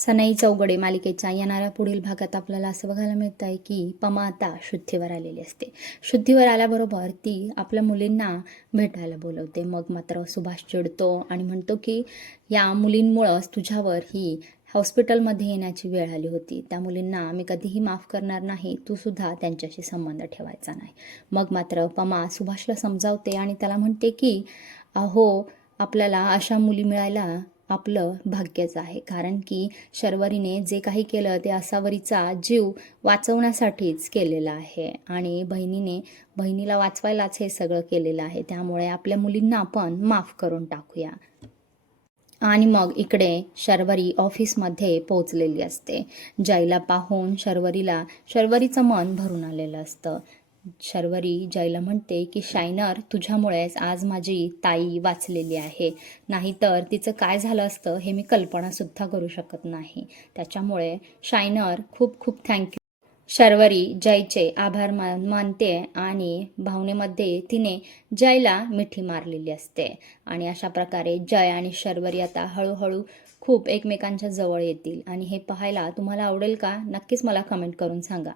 सनई चौघडे मालिकेच्या येणाऱ्या पुढील भागात आपल्याला असं बघायला मिळत आहे की पमा आता शुद्धीवर आलेली असते. शुद्धीवर आल्याबरोबर ती आपल्या मुलींना भेटायला बोलवते. मग मात्र सुभाष चिडतो आणि म्हणतो की या मुलींमुळंच तुझ्यावर ही हॉस्पिटलमध्ये येण्याची वेळ आली होती. त्या मुलींना मी कधीही माफ करणार नाही, तू सुद्धा त्यांच्याशी संबंध ठेवायचा नाही. मग मात्र पमा सुभाषला समजावते आणि त्याला म्हणते की अहो, आपल्याला अशा मुली मिळायला आपलं भाग्यच आहे, कारण की शर्वरीने जे काही केलं ते असावरीचा जीव वाचवण्यासाठीच केलेलं आहे आणि बहिणीला वाचवायलाच हे सगळं केलेलं आहे. त्यामुळे आपल्या मुलींना आपण माफ करून टाकूया. आणि मग इकडे शर्वरी ऑफिसमध्ये पोहोचलेली असते. जयला पाहून शर्वरीचं मन भरून आलेलं असतं. शर्वरी जयला म्हणते की शायनर, तुझ्यामुळेच आज माझी ताई वाचलेली आहे, नाहीतर तिचं काय झालं असतं हे मी कल्पनासुद्धा करू शकत नाही. त्याच्यामुळे शायनर, खूप खूप थँक्यू. शर्वरी जयचे आभार मानते आणि भावनेमध्ये तिने जयला मिठी मारलेली असते. आणि अशा प्रकारे जय आणि शर्वरी आता हळूहळू खूप एकमेकांच्या जवळ येतील. आणि हे पाहायला तुम्हाला आवडेल का? नक्कीच मला कमेंट करून सांगा.